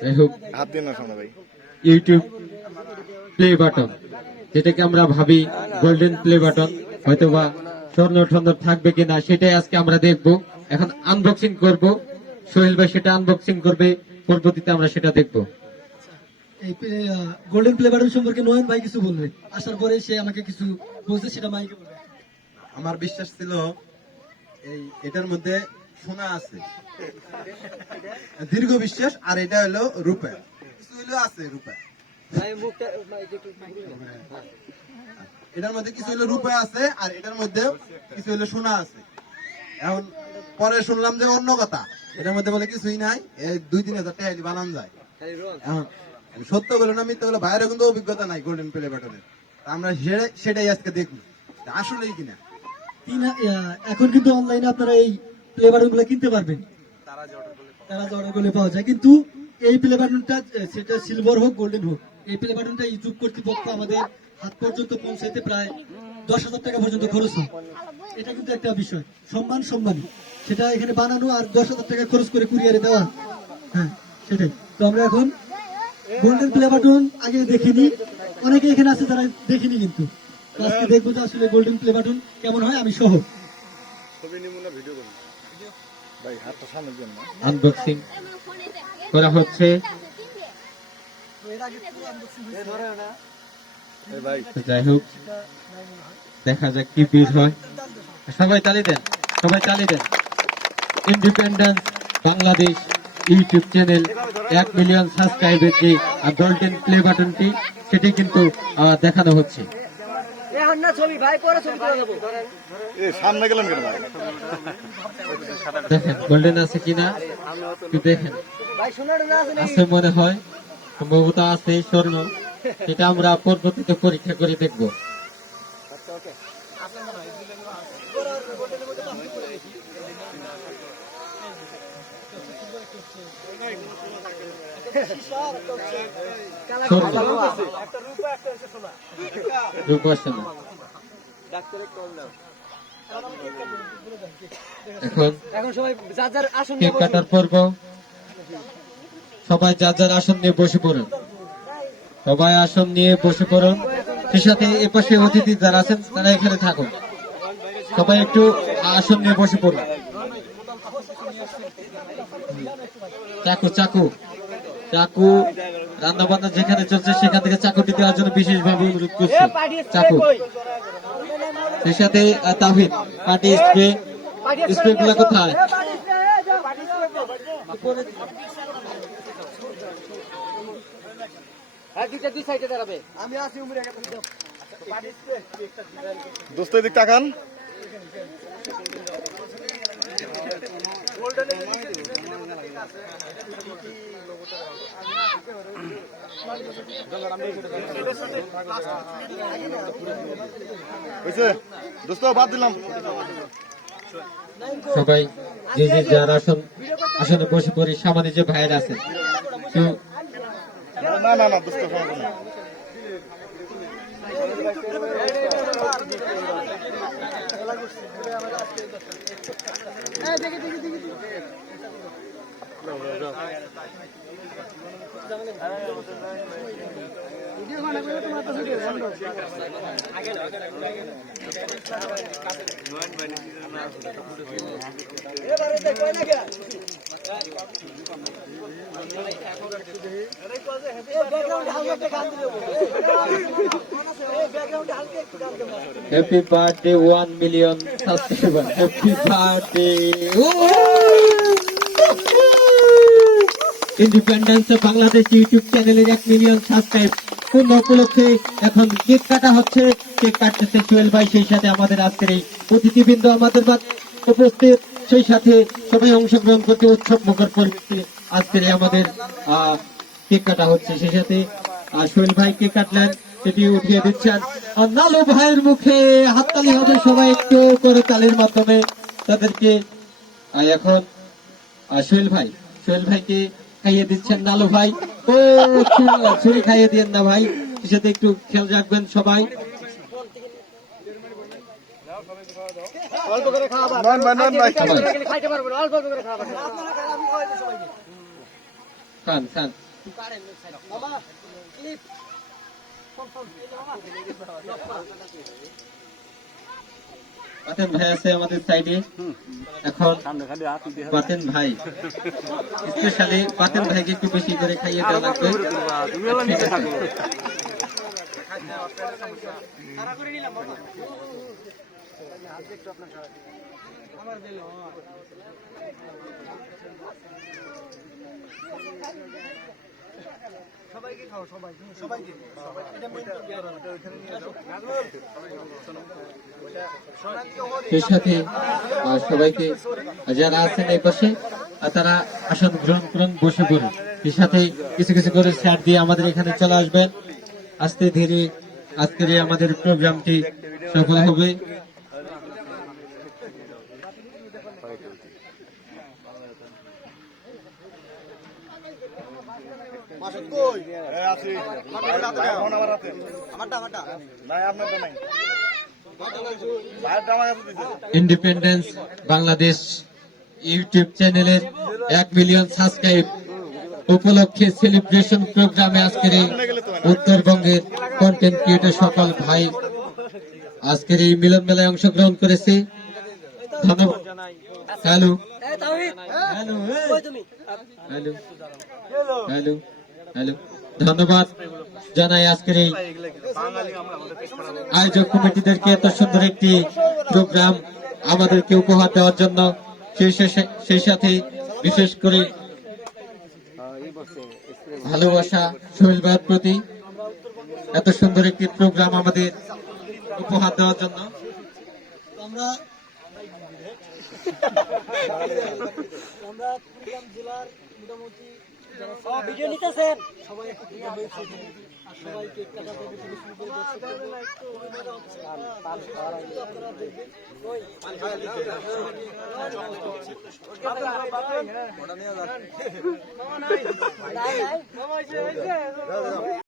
যাই হোক, YouTube play button, যেটাকে আমরা ভাবি গোল্ডেন প্লে বাটন, হয়তোবা স্বর্ণ টর্ণ থাকবে কিনা সেটাই আজকে আমরা দেখব। এখন আনবক্সিং করব, সোহেল ভাই সেটা আনবক্সিং করবে, পরবর্তীতে আমরা সেটা দেখব। এই গোল্ডেন প্লে বাটন সম্পর্কে নয়ন ভাই কিছু বলবে, আসার পরে সে আমাকে কিছু বলছে, সেটা মাইকে বলবে। আমার বিশ্বাস ছিল এটার মধ্যে সোনা আছে, দীর্ঘ বিশ্বাস। আর এটা হলো রূপা, কিছু হলো আছে রূপা, এটার মধ্যে কিছু হলো রূপা আছে, আর এটার মধ্যে কিছু হলো সোনা আছে। এখন পরে শুনলাম যে অন্য কথা, এটার মধ্যে বলে কিছুই নাই, 2-3 হাজার টাকা বানান যায়। এখন সত্য বলে না মিথ্যা বলে, বাইরে কিন্তু অভিজ্ঞতা নাই গোল্ডেন প্লে বাটনের। আমরা সেটাই আজকে দেখবো আসলেই কিনা। এখন কিন্তু অনলাইনে আপনারা এই প্লে বাটন গুলো কিনতে পারবেন, তারা অর্ডার করলে পাওয়া যায়। কিন্তু এই প্লে বাটনটা, সেটা সিলভার হোক গোল্ডেন হোক, এই প্লে বাটনটা ইউটিউব কর্তৃপক্ষ আমাদের হাত পর্যন্ত পৌঁছাইতে প্রায় 10,000 টাকা পর্যন্ত খরচ হয়। এটা কিন্তু একটা বিষয়, সম্মানী সেটা এখানে বানানো আর 10,000 টাকা খরচ করে কুরিয়ারে দেওয়া। হ্যাঁ, সেটাই। তো আমরা এখন গোল্ডেন প্লে বাটন আগে দেখিনি, অনেকে এখানে আছে যারা দেখিনি, কিন্তু আজকে দেখবো যে আসলে গোল্ডেন প্লে বাটন কেমন হয়, আমি সহ। আনবক্সিং করা হচ্ছে। যাই হোক, দেখা যাক কি বের হয়। সবাই তালি দেন, সবাই তালি দেন। Independence Bangladesh YouTube channel 1 million সাবস্ক্রাইবের যে গোল্ডেন প্লে বাটনটি, সেটি কিন্তু দেখানো হচ্ছে। দেখেন গোল্ডেন আছে কিনা একটু দেখেন, আছে মনে হয়, সম্ভবত আছে স্বর্ণ, সেটা আমরা পরবর্তীতে পরীক্ষা করে দেখব। এখন কেক কাটার পর্ব, সবাই যার যার আসন নিয়ে বসে পড়ুন, সবাই আসন নিয়ে বসে পড়ুন। সেই সাথে এপাশে অতিথি যারা আছেন তারা এখানে থাকুন, সবাই একটু আসন নিয়ে বসে পড়ুন। চাকু চাকু চাকু রান্না বান্না যেখানে চলছে সেখান থেকে চাকুটি দেওয়ার জন্য বিশেষভাবে অনুরোধ করছি। চাকু, সেই সাথে তাহিদ, পার্টি স্প্রে, স্প্রে গুলা কোথায়? দোস্ত দিক তাকান। দোস্ত বাদ দিলাম। সবাই যে যে যার আসনে বসে পড়ি। সামনে যে ভাইয়ের আছেন, না না না দোস্ত happy birthday 1 million subscriber, happy birthday. Independence Bangladesh YouTube চ্যানেলের 1 মিলিয়ন সাবস্ক্রাইব পূর্ণ উপলক্ষে এখন কেক কাটা হচ্ছে। কেক কাটতেছে সোহেল ভাই, সেই সাথে আমাদের আজকের এই অতিথিবৃন্দ আমাদের উপস্থিত, সেই সাথে সবাই অংশগ্রহণ করতে উৎসব মুখর পরিবেশে আজকের আমাদের কেক কাটা হচ্ছে। সেই সাথে সোহেল ভাই কেক কাটলেন, সেটি উঠিয়ে দিচ্ছেন। নালু ভাইয়ের মুখে হাততালি হবে, সবাই একটু করে তালির মাধ্যমে তাদেরকে। এখন সোহেল ভাইকে খাইয়ে দিচ্ছেন নালু ভাই। ও ছুরি খাইয়ে দিয়েন না ভাই, সাথে একটু খেয়াল রাখবেন সবাই। খান খান বাতেন ভাই আছে আমাদের সাইডে। এখন বাতেন ভাই স্পেশালি বাতেন ভাইকে একটু বেশি করে খাইয়ে দেওয়া লাগবে। ঠিক আছে। সেই সাথে সবাইকে যারা আছেন এই পাশে তারা আসন গ্রহণ করুন, বসে পড়ুন। সেই সাথে কিছু কিছু করে শেয়ার দিয়ে আমাদের এখানে চলে আসবেন। আস্তে ধীরে আজকের এই আমাদের প্রোগ্রামটি সফল হবে। ইন্ডিপেন্ডেন্স বাংলাদেশ ইউটিউব চ্যানেলের 1 মিলিয়ন সাবস্ক্রাইব উপলক্ষে সেলিব্রেশন প্রোগ্রামে আজকের এই উত্তরবঙ্গের কন্টেন্ট ক্রিয়েটর সকল ভাই আজকের এই মিলন মেলায় অংশগ্রহণ করেছে। ধন্যবাদ। Hello hello hello hello hello ধন্যবাদ জানাই আজকের এই আয়োজক কমিটিদেরকে এত সুন্দর একটি প্রোগ্রাম আমাদেরকে উপহার দেওয়ার জন্য। সেই সাথে বিশেষ করে ভালোবাসা সোহেল ভাইয়ের প্রতি এত সুন্দর একটি প্রোগ্রাম আমাদের উপহার দেওয়ার জন্য। আমরা জেলার মোটামুটি ভিডিও নিতেছেন সবাই একটু আর সবাই কেক কাটাতে থেকে শুরু করে দর্শক